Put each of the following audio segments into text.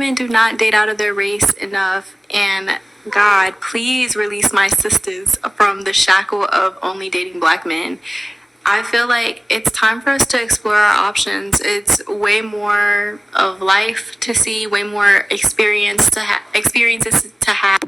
women do not date out of their race enough, and God, please release my sisters from the shackle of only dating black men. I feel like it's time for us to explore our options. It's way more of life to see, way more experiences to have.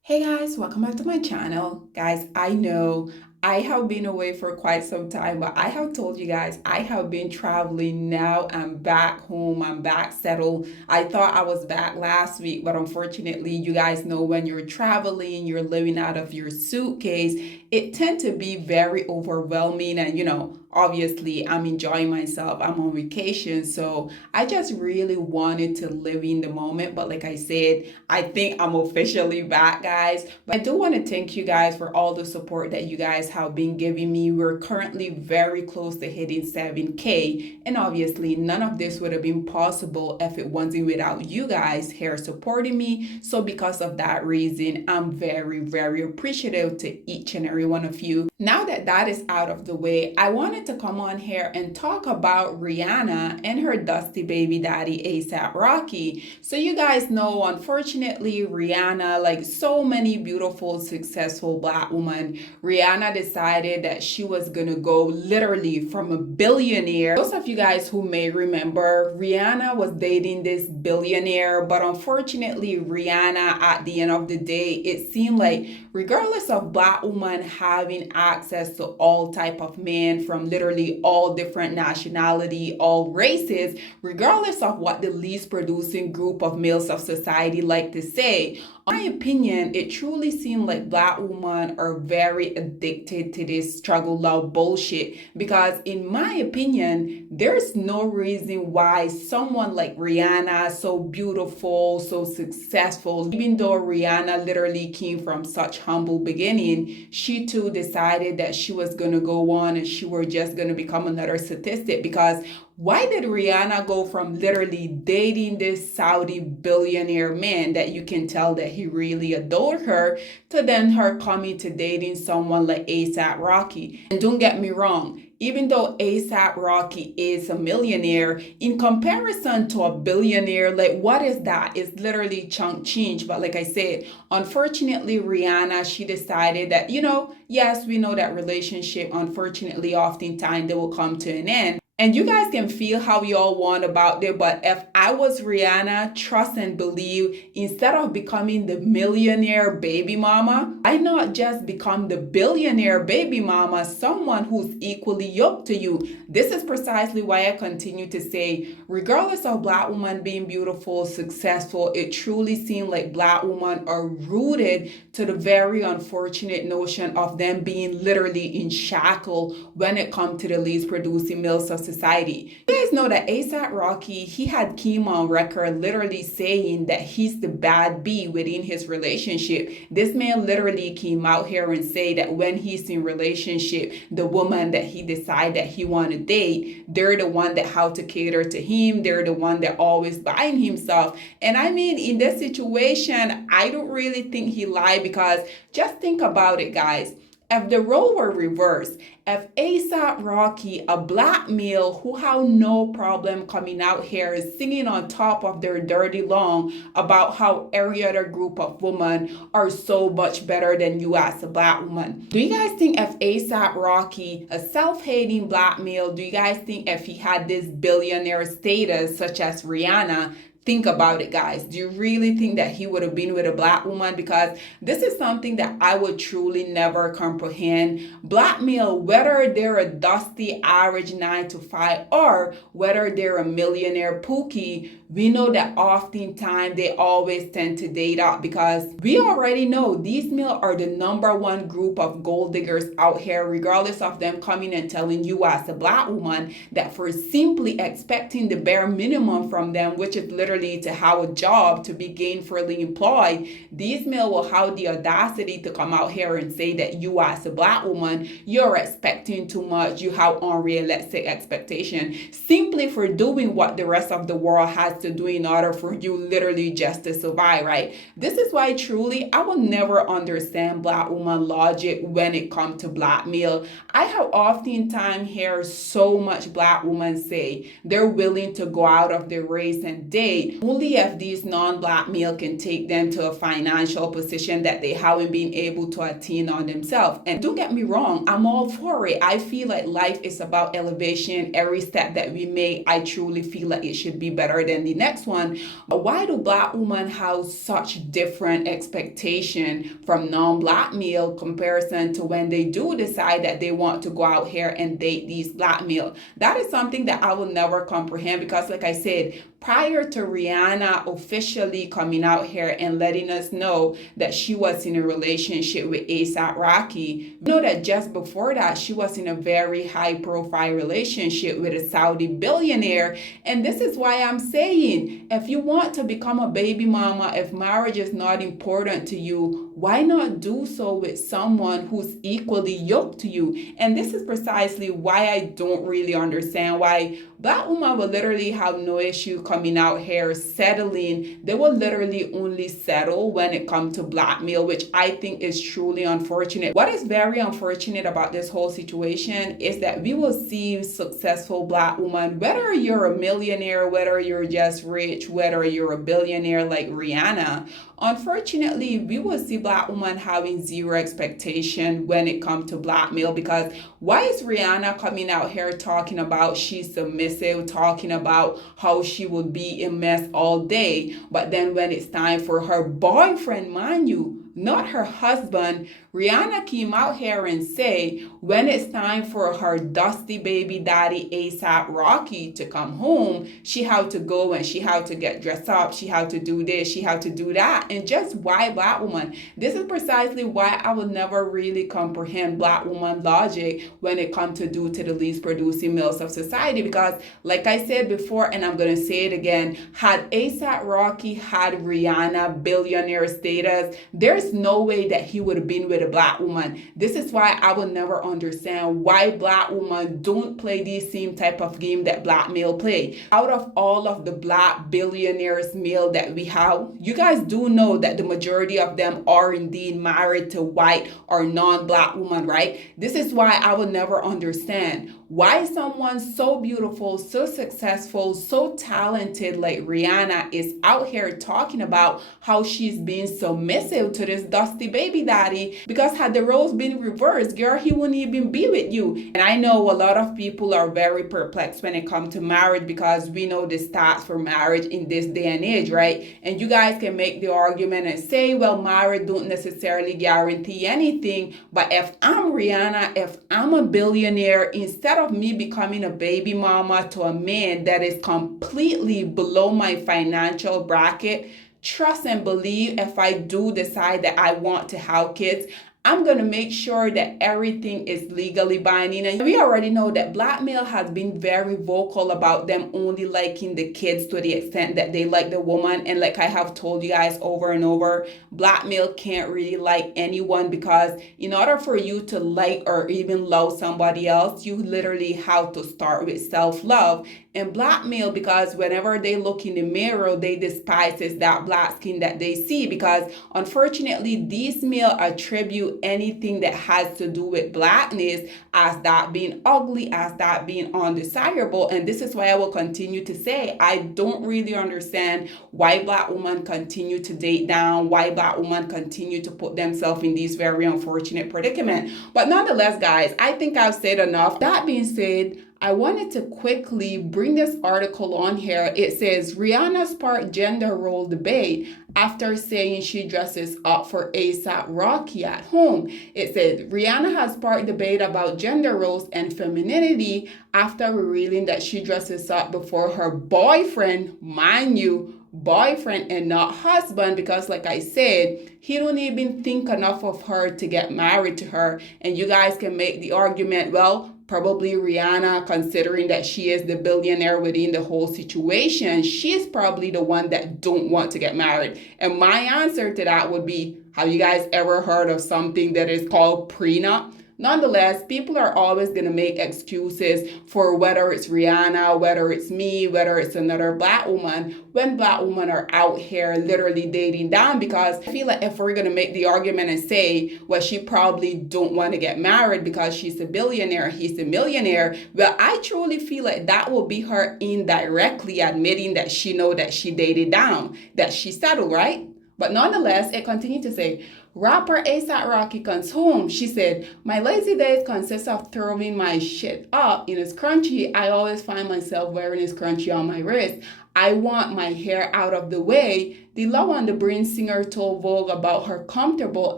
Hey guys, welcome back to my channel. Guys, I know I have been away for quite some time, but I have told you guys I have been traveling. Now I'm back home, I'm back settled. I thought I was back last week, but unfortunately, you guys know when you're traveling, you're living out of your suitcase, it tends to be very overwhelming. And obviously, I'm enjoying myself, I'm on vacation, so I just really wanted to live in the moment. But like I said, I think I'm officially back, guys. But I do want to thank you guys for all the support that you guys have been giving me. We're currently very close to hitting 7K. And obviously, none of this would have been possible if it wasn't without you guys here supporting me. So because of that reason, I'm very, very appreciative to each and every one of you. Now that that is out of the way, I wanted to come on here and talk about Rihanna and her dusty baby daddy ASAP Rocky. So you guys know, unfortunately, Rihanna, like so many beautiful, successful black women, Rihanna decided that she was gonna go literally from a billionaire. Those of you guys who may remember, Rihanna was dating this billionaire, but unfortunately, Rihanna, at the end of the day, it seemed like regardless of black women having access to all type of men from literally all different nationality, all races, regardless of what the least producing group of males of society like to say, in my opinion, it truly seemed like black women are very addicted to this struggle love bullshit. Because in my opinion, there's no reason why someone like Rihanna, so beautiful, so successful, even though Rihanna literally came from such humble beginning, she too decided that she was gonna go on and she was just gonna become another statistic. Because why did Rihanna go from literally dating this Saudi billionaire man that you can tell that he really adored her, to then her coming to dating someone like ASAP Rocky? And don't get me wrong, even though ASAP Rocky is a millionaire, in comparison to a billionaire, like what is that? It's literally chunk change. But like I said, unfortunately, Rihanna, she decided that, yes, we know that relationship, unfortunately, oftentimes they will come to an end. And you guys can feel how you all want about it, but if I was Rihanna, trust and believe, instead of becoming the millionaire baby mama, I not just become the billionaire baby mama, someone who's equally yoked to you. This is precisely why I continue to say, regardless of black women being beautiful, successful, it truly seems like black women are rooted to the very unfortunate notion of them being literally in shackle when it comes to the least producing males of society. You guys know that ASAP Rocky, he had came on record literally saying that he's the bad bee within his relationship. This man literally came out here and say that when he's in relationship, the woman that he decide that he want to date, they're the one that how to cater to him. They're the one that always buying himself. And I mean, in this situation, I don't really think he lied, because just think about it, guys. If the role were reversed, if ASAP Rocky, a black male who have no problem coming out here is singing on top of their dirty lung about how every other group of women are so much better than you as a black woman, do you guys think if ASAP Rocky, a self-hating black male, do you guys think if he had this billionaire status such as Rihanna, think about it, guys. Do you really think that he would have been with a black woman? Because this is something that I would truly never comprehend. Black male, whether they're a dusty average 9 to 5 or whether they're a millionaire pookie, we know that oftentimes they always tend to date up, because we already know these male are the number one group of gold diggers out here, regardless of them coming and telling you as a black woman that for simply expecting the bare minimum from them, which is literally to have a job, to be gainfully employed, these male will have the audacity to come out here and say that you as a black woman, you're expecting too much, you have unrealistic expectation, simply for doing what the rest of the world has has to do in order for you literally just to survive, right? This is why truly I will never understand black woman logic when it comes to blackmail. I have oftentimes heard so much black women say they're willing to go out of their race and date only if these non-black male can take them to a financial position that they haven't been able to attain on themselves. And don't get me wrong, I'm all for it. I feel like life is about elevation. Every step that we make, I truly feel like it should be better than the next one. But why do black women have such different expectation from non-black male comparison to when they do decide that they want to go out here and date these black male? That is something that I will never comprehend because, like I said, prior to Rihanna officially coming out here and letting us know that she was in a relationship with A$AP Rocky, you know that just before that, she was in a very high profile relationship with a Saudi billionaire. And this is why I'm saying, if you want to become a baby mama, if marriage is not important to you, why not do so with someone who's equally yoked to you? And this is precisely why I don't really understand why black women will literally have no issue coming out here settling. They will literally only settle when it comes to blackmail, which I think is truly unfortunate. What is very unfortunate about this whole situation is that we will see successful black women, whether you're a millionaire, whether you're just rich, whether you're a billionaire like Rihanna. Unfortunately, we will see black women having zero expectation when it comes to blackmail, because why is Rihanna coming out here talking about she's submissive, talking about how she would be a mess all day, but then when it's time for her boyfriend, mind you, not her husband, Rihanna came out here and say when it's time for her dusty baby daddy A$AP Rocky to come home, she had to go and she had to get dressed up, she had to do this, she had to do that. And just why black woman? This is precisely why I will never really comprehend black woman logic when it comes to do to the least producing males of society, because like I said before, and I'm gonna say it again, had A$AP Rocky had Rihanna billionaire status, there's no way that he would have been with a black woman. This is why I will never understand why black women don't play these same type of game that black male play. Out of all of the black billionaires male that we have, you guys do know that the majority of them are indeed married to white or non-black women, right? This is why I will never understand why someone so beautiful, so successful, so talented like Rihanna is out here talking about how she's being submissive to this dusty baby daddy, because had the roles been reversed, girl, he wouldn't even be with you. And I know a lot of people are very perplexed when it comes to marriage, because we know the stats for marriage in this day and age, right? And you guys can make the argument and say, well, marriage don't necessarily guarantee anything, but if I'm Rihanna, if I'm a billionaire, instead of me becoming a baby mama to a man that is completely below my financial bracket, trust and believe, if I do decide that I want to have kids, I'm going to make sure that everything is legally binding. And we already know that black male has been very vocal about them only liking the kids to the extent that they like the woman. And like I have told you guys over and over, black male can't really like anyone, because in order for you to like or even love somebody else, you literally have to start with self-love. And black male, because whenever they look in the mirror, they despise that black skin that they see, because unfortunately these male attribute anything that has to do with blackness as that being ugly, as that being undesirable. And this is why I will continue to say I don't really understand why black women continue to date down, why black women continue to put themselves in these very unfortunate predicament. But nonetheless, guys, I think I've said enough. That being said, I wanted to quickly bring this article on here. It says Rihanna sparked gender role debate after saying she dresses up for A$AP Rocky at home. It says Rihanna has sparked debate about gender roles and femininity after revealing that she dresses up before her boyfriend, mind you, boyfriend and not husband, because like I said, he don't even think enough of her to get married to her. And you guys can make the argument, well, probably Rihanna, considering that she is the billionaire within the whole situation, she's probably the one that don't want to get married. And my answer to that would be, have you guys ever heard of something that is called prenup? Nonetheless, people are always going to make excuses for whether it's Rihanna, whether it's me, whether it's another black woman, when black women are out here literally dating down. Because I feel like if we're going to make the argument and say, well, she probably don't want to get married because she's a billionaire, he's a millionaire, well, I truly feel like that will be her indirectly admitting that she know that she dated down, that she settled, right? But nonetheless, it continued to say, rapper ASAP Rocky comes home. She said, my lazy days consist of throwing my shit up in his crunchy. I always find myself wearing his crunchy on my wrist. I want my hair out of the way. The Low on the Brain singer told Vogue about her comfortable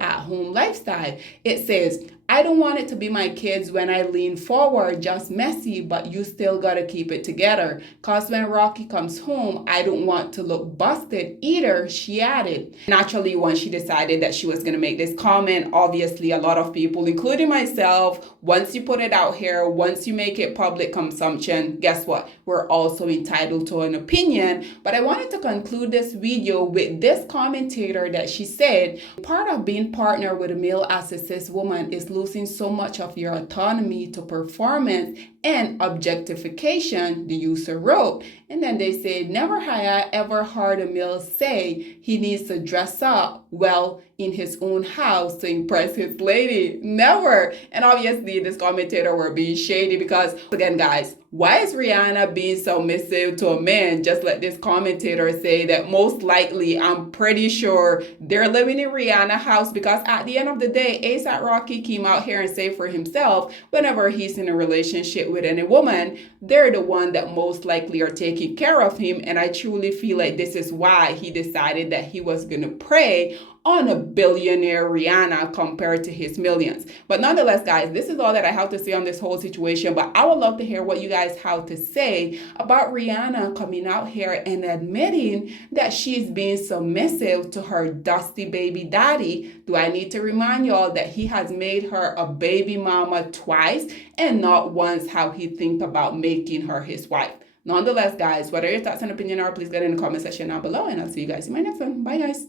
at-home lifestyle. It says, I don't want it to be my kids when I lean forward, just messy, but you still gotta keep it together. Cause when Rocky comes home, I don't want to look busted either, she added. Naturally, when she decided that she was gonna make this comment, obviously a lot of people, including myself, once you put it out here, once you make it public consumption, guess what? We're also entitled to an opinion. But I wanted to conclude this video with this commentator that she said, part of being partnered with a male as a cis woman is losing so much of your autonomy to performance and objectification, the user wrote. And then they said, never have I ever heard a male say he needs to dress up well in his own house to impress his lady. Never. And obviously this commentator were being shady because, again, guys, why is Rihanna being submissive to a man? Just let this commentator say that most likely, I'm pretty sure they're living in Rihanna's house, because at the end of the day, ASAP Rocky came out here and said for himself, whenever he's in a relationship with any woman, they're the one that most likely are taking care of him. And I truly feel like this is why he decided that he was going to prey on a billionaire Rihanna compared to his millions. But nonetheless, guys, this is all that I have to say on this whole situation. But I would love to hear what you guys have to say about Rihanna coming out here and admitting that she's being submissive to her dusty baby daddy. Do I need to remind y'all that he has made her a baby mama twice, and not once how he think about making her his wife? Nonetheless, guys, whatever your thoughts and opinion are, please get in the comment section down below, and I'll see you guys in my next one. Bye, guys.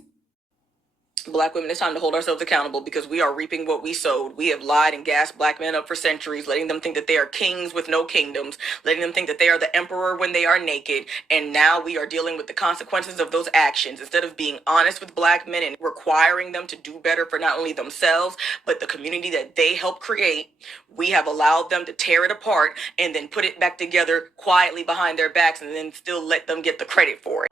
Black women, it's time to hold ourselves accountable, because we are reaping what we sowed. We have lied and gassed black men up for centuries, letting them think that they are kings with no kingdoms, letting them think that they are the emperor when they are naked. And now we are dealing with the consequences of those actions. Instead of being honest with black men and requiring them to do better for not only themselves, but the community that they helped create, we have allowed them to tear it apart and then put it back together quietly behind their backs, and then still let them get the credit for it.